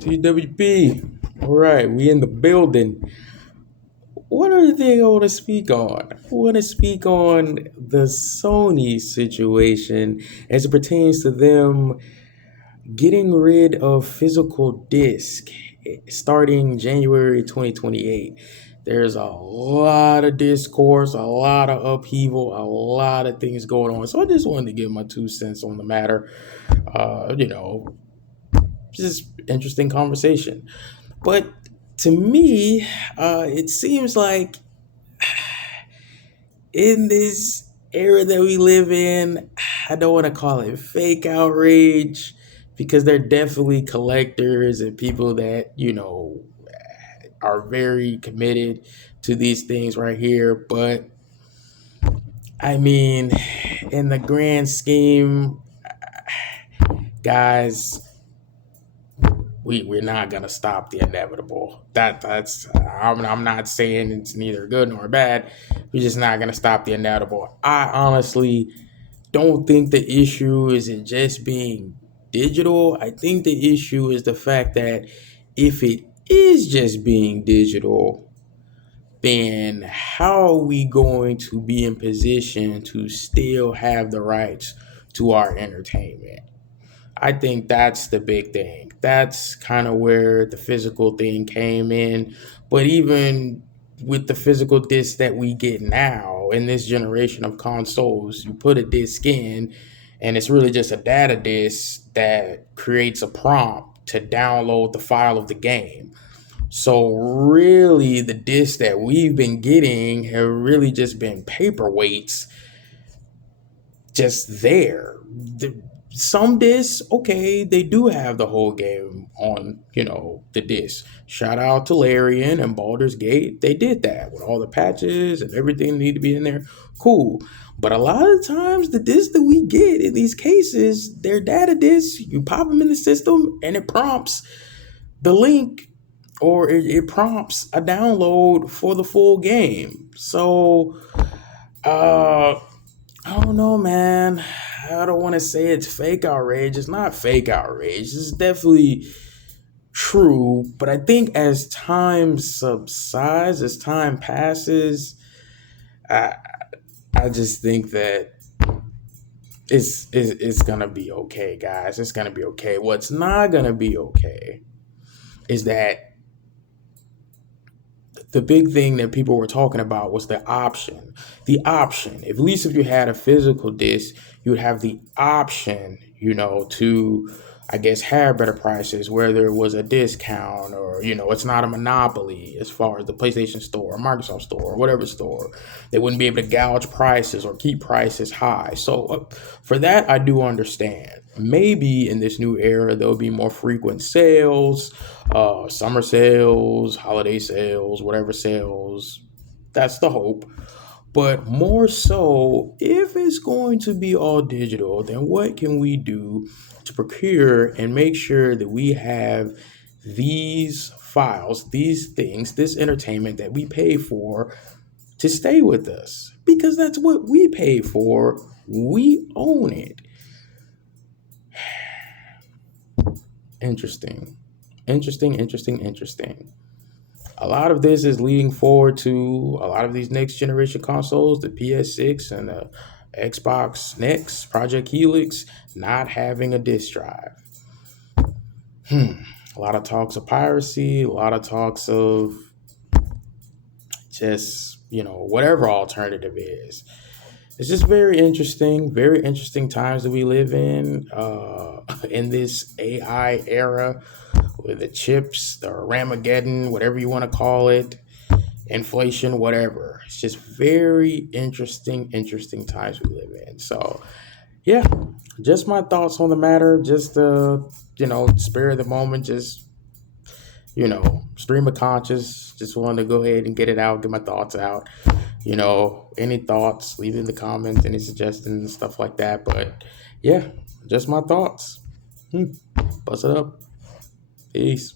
TWP. All right, we in the building. What other thing I want to speak on? I want to speak on the Sony situation as it pertains to them getting rid of physical disc starting January 2028. There's a lot of discourse, a lot of upheaval, a lot of things going on. So I just wanted to give my 2 cents on the matter. Uh, you know, just interesting conversation. But to me, it seems like in this era that we live in, I don't want to call it fake outrage because they're definitely collectors and people that, are very committed to these things right here. But I mean, in the grand scheme, guys, we're not gonna stop the inevitable. I'm not saying it's neither good nor bad. We're just not gonna stop the inevitable. I honestly don't think the issue is in just being digital. I think the issue is the fact that if it is just being digital, then how are we going to be in position to still have the rights to our entertainment? I think that's the big thing. That's kind of where the physical thing came in. But even with the physical disc that we get now in this generation of consoles, you put a disc in, and it's really just a data disc that creates a prompt to download the file of the game. So really, the discs that we've been getting have really just been paperweights just there. Some discs, okay, they do have the whole game on, the disc. Shout out to Larian and Baldur's Gate. They did that with all the patches and everything need to be in there. Cool. But a lot of times, the discs that we get in these cases, they're data discs. You pop them in the system and it prompts the link or it prompts a download for the full game. So, I don't know, man. I don't want to say it's fake outrage. It's not fake outrage. It's definitely true. But I think as time subsides, as time passes, I I just think that it's gonna be okay, guys. It's gonna be okay. What's not gonna be okay is that the big thing that people were talking about was the option. The option. If, at least if you had a physical disc, you would have the option, to, I guess, have better prices, whether it was a discount or, it's not a monopoly as far as the PlayStation Store or Microsoft Store or whatever store. They wouldn't be able to gouge prices or keep prices high. So for that, I do understand. Maybe in this new era, there'll be more frequent sales, summer sales, holiday sales, whatever sales. That's the hope. But more so, if it's going to be all digital, then what can we do to procure and make sure that we have these files, these things, this entertainment that we pay for to stay with us? Because that's what we pay for. We own it. Interesting. Interesting. A lot of this is leading forward to a lot of these next generation consoles, the PS6 and the Xbox Next, Project Helix, not having a disk drive. A lot of talks of piracy, a lot of talks of just, whatever alternative is. It's just very interesting times that we live in this AI era with the chips, the Ramageddon, whatever you want to call it, inflation, whatever. It's just very interesting times we live in. So, yeah, just my thoughts on the matter. Just spare of the moment. Just stream of conscious. Just wanted to go ahead and get it out, get my thoughts out. Any thoughts, leave it in the comments, any suggestions, stuff like that. But yeah, just my thoughts. Bust it up. Peace.